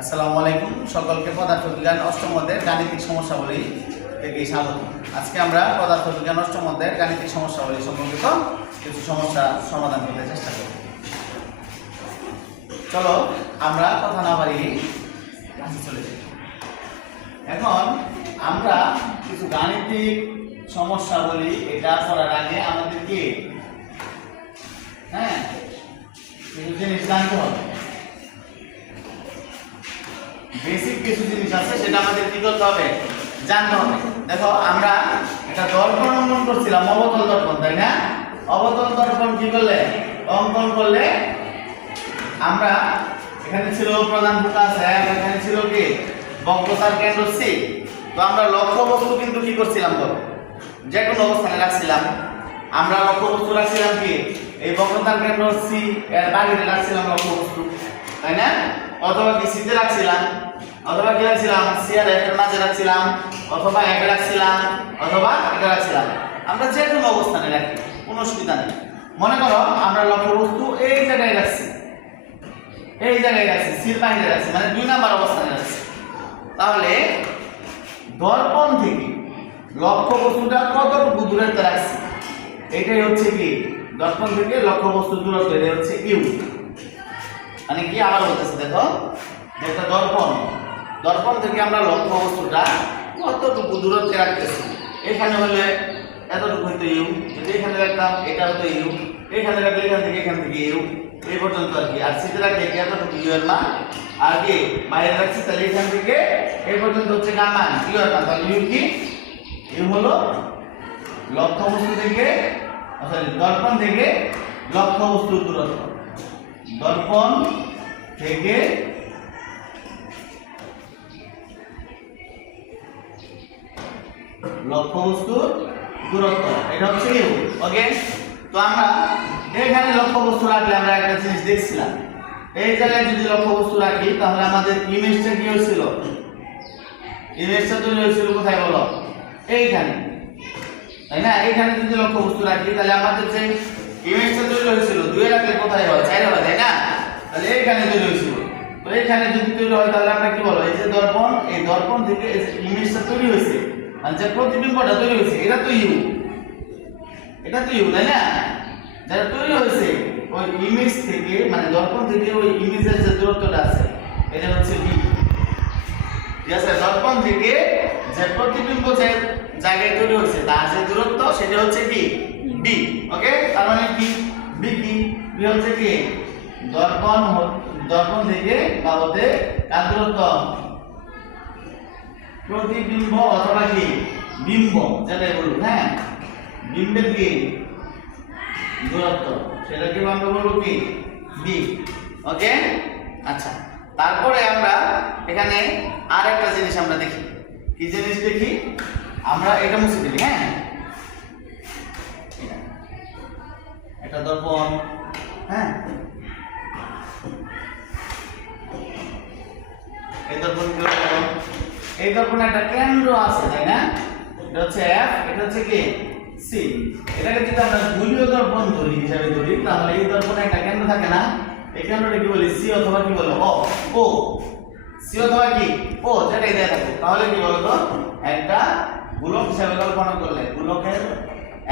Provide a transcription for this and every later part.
আসসালামু আলাইকুম, সকলকে পদার্থবিজ্ঞান অষ্টম অধ্যায়ের গাণিতিক সমস্যাবলী থেকে স্বাগত। আজকে আমরা পদার্থবিজ্ঞান অষ্টম অধ্যায়ের গাণিতিক সমস্যাবলী সম্পর্কিত কিছু সমস্যা সমাধান করতে চেষ্টা করব। চলো আমরা কথা না বাড়িয়ে ক্লাসে চলে যাই। এখন আমরা কিছু গাণিতিক সমস্যাবলী এটা করার আগে আমাদেরকে কিছু জিনিস জানতে হবে। বেসিক কিছু জিনিস আছে, সেটা আমাদের কি করতে হবে, জানতে হবে। দেখো, আমরা একটা দর্পণ অঙ্কন করছিলাম, অবতল দর্পণ, তাই না? অবতল দর্পণ কি করলে, অঙ্কন করলে আমরা এখানে ছিল প্রধান ফোকাস, এখানে ছিল কি বক্রতার কেন্দ্র সি। তো আমরা লক্ষ্য বস্তু কিন্তু কি করছিলাম, তো যে কোনো অবস্থানে রাখছিলাম। আমরা লক্ষ্য বস্তু রাখছিলাম কি এই বক্রতার কেন্দ্র সি এর বাইরে রাখছিলাম লক্ষ্য বস্তু, তাই না? অথবা কি সিতে রাখছিলাম, অথবা কি রাখছিলাম সি আর এফ এর মাঝে রাখছিলাম, অথবা এফ এ রাখছিলাম, অথবা এটা রাখছিলাম। আমরা যে কোনো অবস্থানে রাখি, কোনো অসুবিধা নেই। মনে করো আমরা লক্ষ্য বস্তু এই জায়গায় রাখছি, এই জায়গায় রাখছি, সির বাইরে রাখছি, মানে 2 নাম্বার অবস্থানে রাখছি। তাহলে দর্পণ থেকে লক্ষ্য বস্তুটা কতটুকু দূরত্বে রাখছি, এটাই হচ্ছে কি দর্পণ থেকে লক্ষ্য বস্তুর দূরত্ব, এটা হচ্ছে ইউ। মানে কি আবার বলতেছি, দেখো একটা দর্পণ, দর্পণ থেকে আমরা লক্ষ্য বস্তুটা কতটুকু দূরত্বে রাখতেছি। এখানে হলে এতটুকু হইতো ইউ, যদি এখানে রাখতাম এটা হতো ইউ, এখানে রাখলে এখান থেকে ইউ, এই পর্যন্ত আর কি। আর সিধে রাখলে এতটুকু ইউ এর মান, আর কি বাইরে রাখছি তাহলে এখান থেকে এই পর্যন্ত হচ্ছে কার মান, ইউ এর মান। তাহলে ইউ কি, ইউ হলো লক্ষ্য বস্তু থেকে, সরি দর্পণ থেকে লক্ষ্য বস্তুর দূরত্ব। দর্পণ থেকে লক্ষ্য বস্তুর দূরত্ব, এটা হচ্ছে ইউ। ওকে, তো আমরা এখানে লক্ষ্য বস্তু রাখলে আমরা একটা জিনিস দেখছিলাম, এই জায়গায় যদি লক্ষ্য বস্তু রাখি তাহলে আমাদের ইমেজটা কি হয়েছিল, ইমেজটা তৈরি হয়েছিল কোথায় বলো, এইখানে, তাই না? এইখানে যদি লক্ষ্য বস্তু রাখি তাহলে আমাদের যে ইমেজটা তৈরি হয়েছিল 2 রাখলে কোথায় হয়, 4 হয়, তাই না? তাহলে এইখানে তৈরি হয়েছিল। তো এইখানে যদি তৈরি হয় তাহলে আমরা কি বলবো, এই যে দর্পণ, এই দর্পণ থেকে এই যে ইমেজটা তৈরি হয়েছে, মানে যে প্রতিবিম্বটা তৈরি হয়েছে, এটা তো ইউ, এটা তো ইউ, তাই না? যেটা তৈরি হয়েছে ওই ইমেজ থেকে, মানে দর্পণ থেকে ওই ইমেজের যে দূরত্বটা আছে এটা হচ্ছে বি। ঠিক আছে, দর্পণ থেকে যে প্রতিবিম্ব যে জায়গায় তৈরি হয়েছে তার যে দূরত্ব সেটা হচ্ছে কি বি। ওকে, তার মানে কি বি কি, বি হচ্ছে কি দর্পণ, দর্পণ থেকে বা হতে কার দূরত্ব, প্রতিবিম্ব অথবা কি বিম্ব, যেটাই বলুন, হ্যাঁ বিম্বের কি দূরত্ব, সেটাকে আমরা বলবো কি বি। ওকে, আচ্ছা, তারপরে আমরা এখানে আর একটা জিনিস আমরা দেখি, কি জিনিস দেখি, আমরা এটা মুছে দিই, হ্যাঁ এটা দর্পণ, হ্যাঁ এই দর্পণ, এই দর্পণে একটা কেন্দ্র আছে, তাই না? এটা হচ্ছে এফ, এটা হচ্ছে কি সি। এটাকে যদি আমরা গোলীয় দর্পণ ধরি হিসাবে ধরি তাহলে এই দর্পণে একটা কেন্দ্র থাকে না, এই কেন্দ্রটা কি বলি সি অথবা কি বলো ও, সি অথবা কি ও, যেটাই দেয়া থাকে। তাহলে কি বলতো, একটা গোলক হিসাবে কল্পনা করলে গোলকের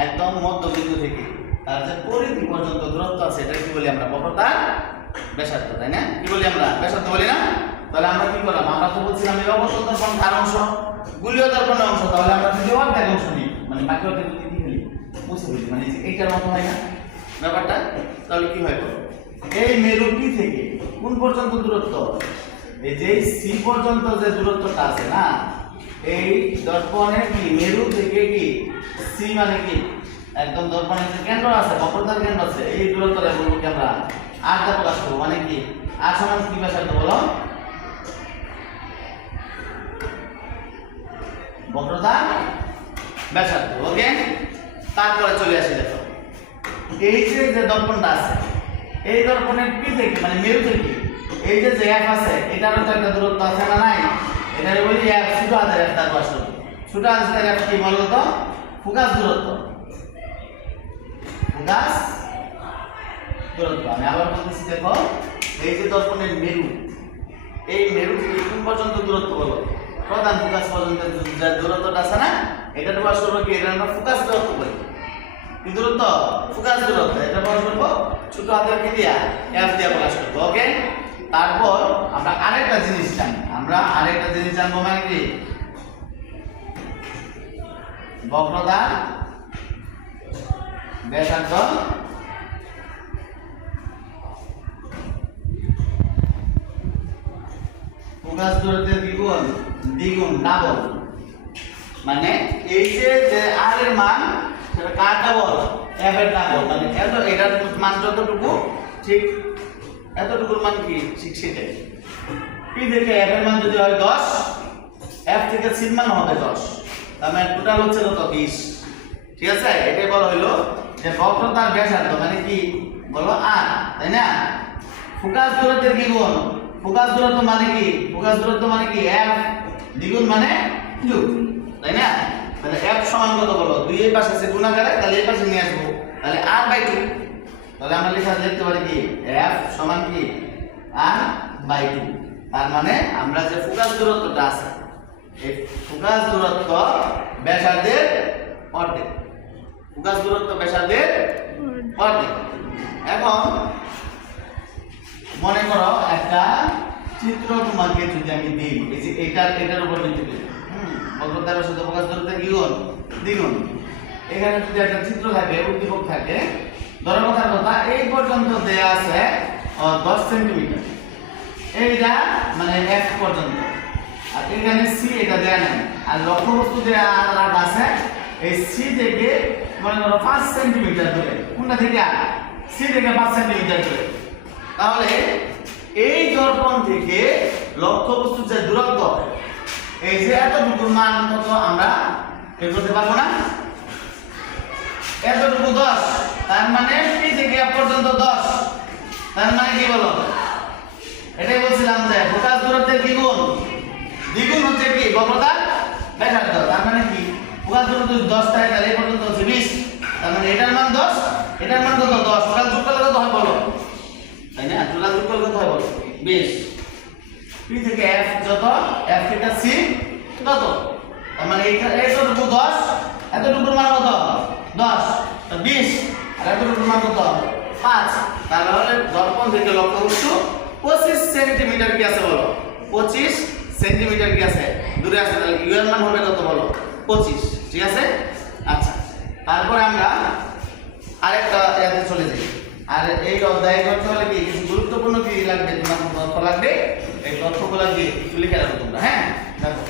একদম মধ্যবিন্দু থেকে তার যে পরিধি পর্যন্ত দূরত্ব আছে এটা কি বলি আমরা, বক্রতার ব্যাসার্ধ, তাই না? কি বলি আমরা, ব্যাসার্ধ বলি না? তাহলে আমরা কি করলাম, আমরা তো বলছিলাম এই অবতল দর্পণ কার অংশ, গোলীয় দর্পণের অংশ। তাহলে আমরা যদি অর্ধেক অংশ নিই, মানে বাকি অর্ধেক যদি কি ফেলি, মুছে ফেলি, মানে এইটার মতো হয় না ব্যাপারটা। তাহলে কি হয়, এই মেরুটি থেকে কোন পর্যন্ত দূরত্ব, এই যে সি পর্যন্ত যে দূরত্বটা আছে না, এই দর্পণের কি মেরু থেকে কি সি, মানে কি একদম দর্পণের যে কেন্দ্র আছে, বক্রতার কেন্দ্র আছে, এই দূরত্বটা বলবো কি আমরা আর টা প্রকাশ করবো, মানে কি আর সমান কি ব্যাসার্ধ বলো, বক্রতার ব্যাসার্ধ। ওকে, তারপরে চলে আসি, দেখো এই যে দর্পণটা আছে, এই দর্পণের পি থেকে মানে মেরু থেকে এই যে এফ আছে এটারও তো একটা দূরত্ব আছে না, নাই? এটারে বলি এফ, ছোট হাতের এফ, তার পাশে ছোট হাতের এফ কি বলতো, ফোকাস দূরত্ব, ফোকাস দূরত্ব। আমি আবার বলতেছি, দেখো এই যে দর্পণের মেরু, এই মেরু থেকে কোন পর্যন্ত দূরত্ব বলো? প্রধান ফোকাস পর্যন্ত যে দূরত্বটা আছে না, এটার প্রকাশ করবো কি? এটা আমরা ফোকাস দূরত্ব বলি। কি দূরত্ব? ফোকাস দূরত্ব। এটা প্রকাশ করবো ছোট হাতের কি দিয়া? এফ দিয়ে প্রকাশ করবো। ওকে, তারপর আমরা আরেকটা জিনিস জানি, জানবো মানে কি? বক্রতা ব্যাসার্ধ ফোকাস দূরত্বের দ্বিগুণ ডাবল। মানে এই যে আর এর মান সেটা কার ডাবল? এফ এর ডাবল। মানে এটার মান যতটুকু ঠিক এতটুকুর মান কি? ঠিক সেটাই। পি থেকে এফ এর মান যদি হয় 10, এফ থেকে সি এর মান হবে 10, তার মানে টোটাল হচ্ছে কত? 20। ঠিক আছে, এটাই বলা হলো যে বক্রতার ব্যাসার্ধ মানে কি বলো? আর, তাই না? ফোকাস দূরত্বের কি গুণ? ফোকাস দূরত্ব মানে কি? ফোকাস দূরত্ব মানে কি? এফ দ্বিগুণ মানে 2, তাই না? তাহলে এফ সমান কত বলো? 2 এর পাশে আছে গুণাকারে, তাহলে এই পাশে নিয়ে আসবো, তাহলে r/2। তাহলে আমরা লিখতে পারি কি? এফ সমান কি? r/2। তার মানে আমরা যে ফোকাস দূরত্বটা আছে, এই ফোকাস দূরত্ব ব্যাসার্ধের অর্ধেক। ফোকাস দূরত্ব ব্যাসার্ধের অর্ধেক। এখন মনে করো একটা চিত্র তোমাকে যদি আমি দিই, এই যে এটার উপর ভিত্তি করে বক্রতার ব্যাসার্ধ ফোকাস দূরত্বের কি গুণ? দ্বিগুণ। এখানে যদি একটা চিত্র থাকে, উদ্দীপক থাকে, ধরো কথার কথা এই পর্যন্ত দেয়া আছে 10 সেন্টিমিটার, এইটা মানে f পর্যন্ত, আর এখানে c এটা দেয়া নাই, আর লক্ষ্যবস্তু দেয়া আছে এই c থেকে মনে করো 5 সেন্টিমিটার দূরে। কোনটা থেকে? c থেকে 5 সেন্টিমিটার দূরে। তাহলে এই দর্পণ থেকে লক্ষ্যবস্তুর যে দূরত্ব, এই যে এতটুকুর মান কত আমরা বের করতে পারবো না? এতটুকু 10, তার মানে p থেকে f পর্যন্ত 10, তার মানে কি বলো? এটাই বলছিলাম যে ফোকাস দূরত্বের কি গুণ? দ্বিগুণ হচ্ছে কি? বক্রতার ব্যাসার্ধ। তার মানে কি? ফোকাস দূরত্ব 10 থাকে, তাহলে এই পর্যন্ত হচ্ছে 20, তার মানে এটার মান 10, এটার মান কত? 10। টোটাল যোগ করলে কত হয় বলো? তাই না? টোটাল যোগ করলে কত হয় বলো? 20। p থেকে f যত, f থেকে c তত, তার মানে এতটুকু 10, এতটুকুর মান কত? 10, তো 20, আর এতটুকুর মান কত? 5। তাহলে দর্পণ থেকে লক্ষ্যবস্তু 25 সেন্টিমিটার কি আছে বলো? 25 সেন্টিমিটার কি আছে? দূরে আছে। তাহলে ইউ এর মান হবে কত বলো? 25। ঠিক আছে? আচ্ছা, তারপরে আমরা আরেকটা এতে চলে যাই। আর এই অধ্যায় করতে হলে কি কিছু গুরুত্বপূর্ণ কি লাগবে? তোমার তথ্য লাগবে, এই তথ্যগুলো কি একটু লিখে রাখো তোমরা। হ্যাঁ, দেখো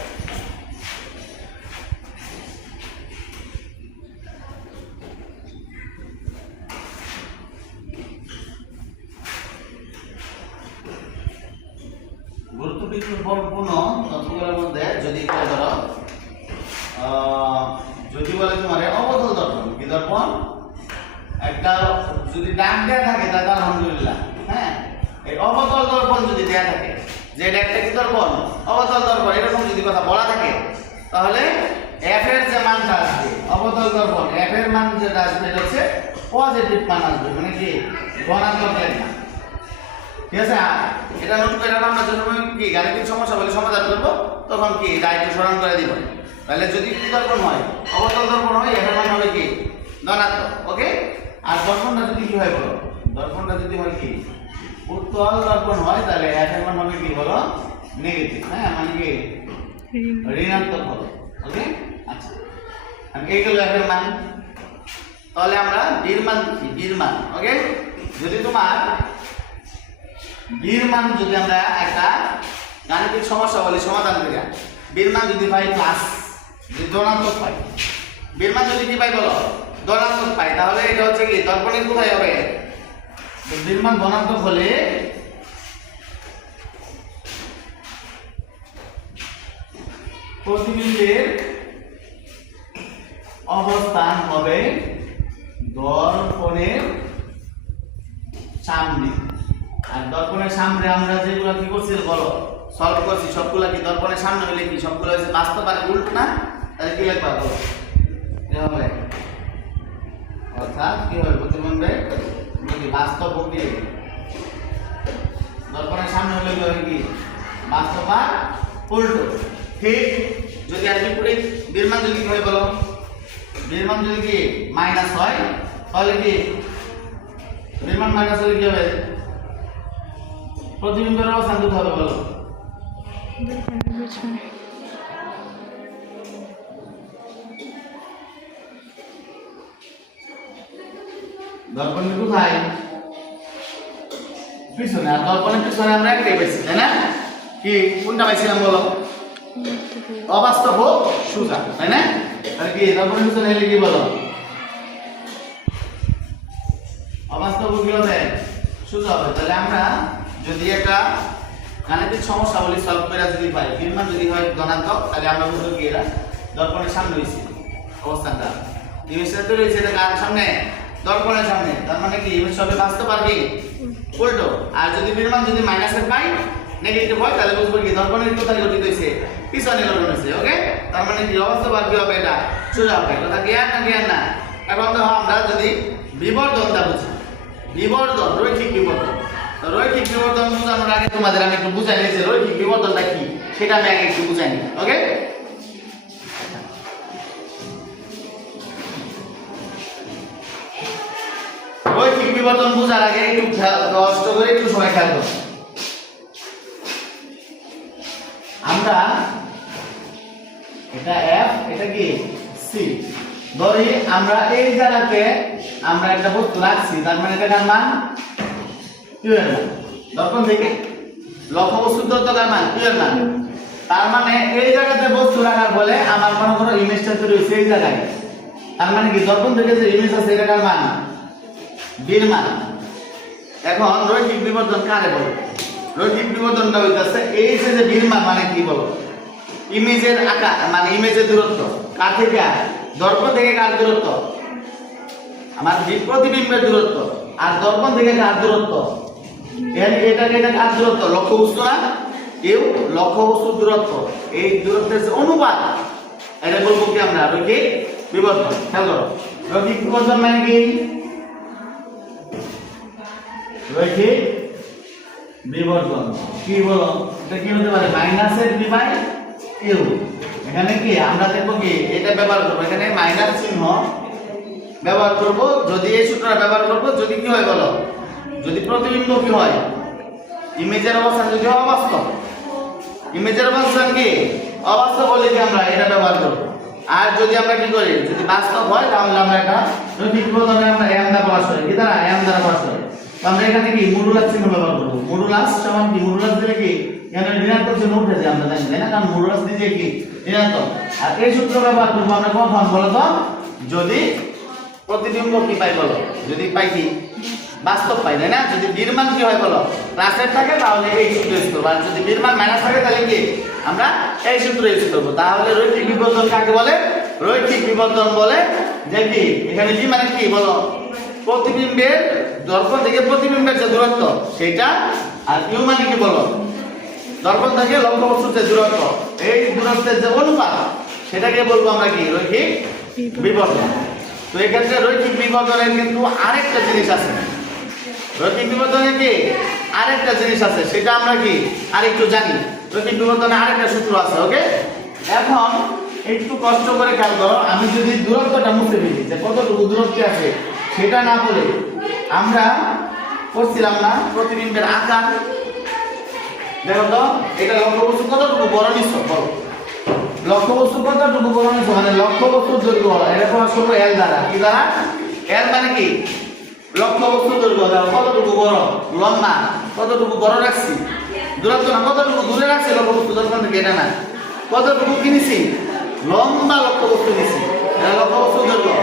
গুরুত্বপূর্ণ তথ্যগুলোর মধ্যে যদি ধরো যদি বলে তোমার অবতল দর্পণ কি? দর্পণ একটা যদি ডাক দেয়া থাকে তাহলে আলহামদুলিল্লাহ। হ্যাঁ, এই অবতল দর্পণ যদি দেয়া থাকে যে এটা একটা কি দর্পণ? অবতল দর্পণ, এরকম যদি কথা বলা থাকে, তাহলে f এর যে মানটা আসবে অবতল দর্পণ, f এর মান যেটা আসবে এটা হচ্ছে পজিটিভ মান আসবে, মানে কি ধনাত্মক এর মান। ঠিক আছে? এটা নোট করে রাখো। আমরা যখন কি গাণিতিক সমস্যা বলে সমাধান করব, তখন কি দায়িত্ব স্মরণ করে দিব। তাহলে যদি কি দর্পণ হয়? অবতল দর্পণ হয়, এর মান হবে কি? ধনাত্মক। ওকে, আর দর্পণটা যদি কি হয় বলো? দর্পণটা যদি হয় কি উত্তল দর্পণ হয়, তাহলে এর মান হবে কি বলো? নেগেটিভ। হ্যাঁ, মানে কি ঋণাত্মক হবে। ওকে, আচ্ছা, আমি এইগুলো এর মান। তাহলে আমরা বীর মান কি? বীর মান। ওকে, যদি তোমার বীর মান যদি আমরা একটা গাণিতিক সমস্যা বলি সমাধান করি, বীর মান যদি পাই প্লাস, যদি ধনাত্মক পাই, বীর মান যদি কি পাই বলো? ধনাত্মক পাই, তাহলে এটা হচ্ছে কি দর্পণের কোথায় হবে? বীর মান ধনাত্মক হলে প্রতিবিম্বের অবস্থান হবে দর্পণের সামনে। আর দর্পণের সামনে আমরা যেগুলো কি করছি বলো? সলভ করছি, সবগুলা কি দর্পণের সামনে হলে কি সবগুলো হচ্ছে বাস্তব আর উল্টো না? তাহলে কি লিখবা বলো? কি হবে? অর্থাৎ কি হবে? প্রতিবিম্বের বাস্তব কি হবে কি বাস্তব মান উল্টো। ঠিক যদি আর বিপরীত বির মান যদি কি হয় বলো, বির মান যদি কি মাইনাস হয় তাহলে কি বির মান মাইনাস হলে কি হবে, প্রতিবিম্বের অবস্থান কত হবে বলো? দর্পণের কোথায়? পিছনে। আর দর্পণের পিছনে আমরা একটাই পেয়েছি, তাই না? কি কোনটা পাইছিলাম বলো? অবাস্তব ও সোজা, তাই না? আর কি দর্পণের পিছনে এলে কি বলো? অবাস্তব কি হবে? সোজা হবে। তাহলে আমরা যদি একটা গাণিতিক সমস্যা বলি সলভ করে যদি পাই, বির মান যদি হয় ধনাত্মক, তাহলে আমরা বুঝবো কি এরা দর্পণের সামনে হইছে অবস্থানটা। ইমেজটা তো রয়েছে এটা কার সামনে? দর্পণের সামনে। তার মানে কি ইমেজ হবে বাস্তব আর কি উল্টো। আর যদি বির মান যদি মাইনাসের পাই, নেগেটিভ হয়, তাহলে বুঝবো কি দর্পণের কোথায় গঠিত হইছে? পিছনে গঠন হইছে। ওকে, তার মানে কি অবাস্তব আর কি হবে, এটা সোজা হবে। কথা জ্ঞান না জ্ঞান না? এখন তো আমরা যদি বিবর্ধনটা বুঝি, বিবর্ধন রৈখিক বিবর্ধন, রৈখিক বিবর্ধন বোঝানোর আগে তোমাদের আমি একটু বুঝাই নিই যে রৈখিক বিবর্ধনটা কি, সেটা আমি আগে একটু বুঝাই নিই। ওকে, রৈখিক বিবর্ধন বোঝার আগে একটু কষ্ট করে একটু সময় খেয়াল করো। আমরা এটা F, এটা কি C, ধরি আমরা এই জায়গাতে আমরা একটা বস্তু রাখছি, তার মানে এটা কার মান? Q এর মান। দর্পণ থেকে লক্ষ্য বস্তুর দূরত্ব কার মান? Q এর মান। তার মানে এই জায়গাতে বস্তু রাখার ফলে আমার মনে করো ইমেজটা তৈরি হয়েছে এই জায়গায়, তার মানে কি দর্পণ থেকে যে ইমেজ আছে এটা কার মান? বির মান। এখন রৈখিক বিবর্ধন কারে বলে? রৈখিক বিবর্ধনটা হইতাছে এই যে বির মান মানে কি বলো? ইমেজের আকার মানে ইমেজের দূরত্ব কার থেকে? দর্পণ থেকে কার দূরত্ব? আমার প্রতিবিম্বের দূরত্ব। আর দর্পণ থেকে কার দূরত্ব? এটা কার দূরত্ব? লক্ষ্য বস্তু না? কেউ লক্ষ্য বস্তুর দূরত্ব, এই দূরত্বের যে অনুপাত, এটা বলবো কি আমরা রৈখিক বিবর্ধন। খেয়াল করো, রৈখিক বিবর্ধন মানে কি? রৈখিক বিবর্ধন কি বলো? এটা কি হতে পারে? মাইনাসের ভি বাই কিউ। এখানে কি আমরা দেখবো কি এটা ব্যবহার করব, এখানে মাইনাস চিহ্ন ব্যবহার করব যদি এই সূত্রটা ব্যবহার করব যদি কি হয় বলো? যদি প্রতিবিম্ব কি হয়? ইমেজের অবস্থান যদি অবাস্তব, ইমেজের অবস্থান কি অবাস্তব বলে কি আমরা এটা ব্যবহার করব। আর যদি আমরা কি করি, যদি বাস্তব হয় তাহলে আমরা এটা রৈখিক বিবর্ধনে আমরা m দ্বারা প্রকাশ করি। কি দ্বারা? m দ্বারা প্রকাশ করি। তো আমরা এখানে কি মডুলাস চিহ্ন ব্যবহার করব। মডুলাস সমান কি? মডুলাস দিলে কি এখানে ঋণাত্মক চিহ্ন উঠে যায়, আমরা জানি তাই না? কারণ মডুলাস দিয়ে কি ঋণাত্মক। আর এই সূত্র ব্যবহার করব আমরা কখন বলো তো? যদি প্রতিবিম্ব কি পাই বলো? যদি পাই কি বাস্তব পাই, তাই না? যদি বির মান কি হয় বলো? প্লাসের থাকে তাহলে এই সূত্র ইউজ করব। আর যদি বির মান মাইনাস থাকে তাহলে কি আমরা এই সূত্র ইউজ করব। তাহলে রৈখিক বিবর্ধন কাকে বলে? রৈখিক বিবর্ধন বলে যে কি এখানে বি মানে কি বলো? প্রতিবিম্বের দর্পণ থেকে প্রতিবিম্বের যে দূরত্ব সেটা, আর কিউ মানে কি বলো? দর্পণ থেকে লক্ষ্য বস্তুর যে দূরত্ব, এই দূরত্বের যে অনুপাত, সেটাকে বলবো আমরা কি রৈখিক বিবর্ধন। তো এই ক্ষেত্রে রৈখিক বিবর্ধনের কিন্তু আরেকটা জিনিস আছে। রৈখিক বিবর্ধনে কি আরেকটা জিনিস আছে, সেটা আমরা কি আরেকটু জানি। রৈখিক বিবর্ধনে আরেকটা সূত্র আছে। ওকে, এখন একটু কষ্ট করে খেয়াল করো, আমি যদি দূরত্বটা মুছে ফেলি যে কতটুকু দূরত্ব আছে সেটা না বলে আমরা করছিলাম না প্রতিবিম্বের আকার। দেখো তো এটা লক্ষ্যবস্তু কতটুকু বড় নিশ্চয় বলো? লক্ষ্যবস্তু কতটুকু বড় নিশ্চয় মানে লক্ষ্যবস্তুর দৈর্ঘ্য এটা প্রকাশ করবো এল দ্বারা। কি দ্বারা? এল মানে কি লক্ষ্যবস্তুর দৈর্ঘ্য কতটুকু বড়, লম্বা কতটুকু বড় রাখছি, দূরত্ব না কতটুকু দূরে রাখছি লক্ষ্যবস্তু দর্পণ থেকে, এটা না কতটুকু কিনেছি লম্বা লক্ষ্যবস্তু নিছি, এটা লক্ষ্যবস্তু দৈর্ঘ্য।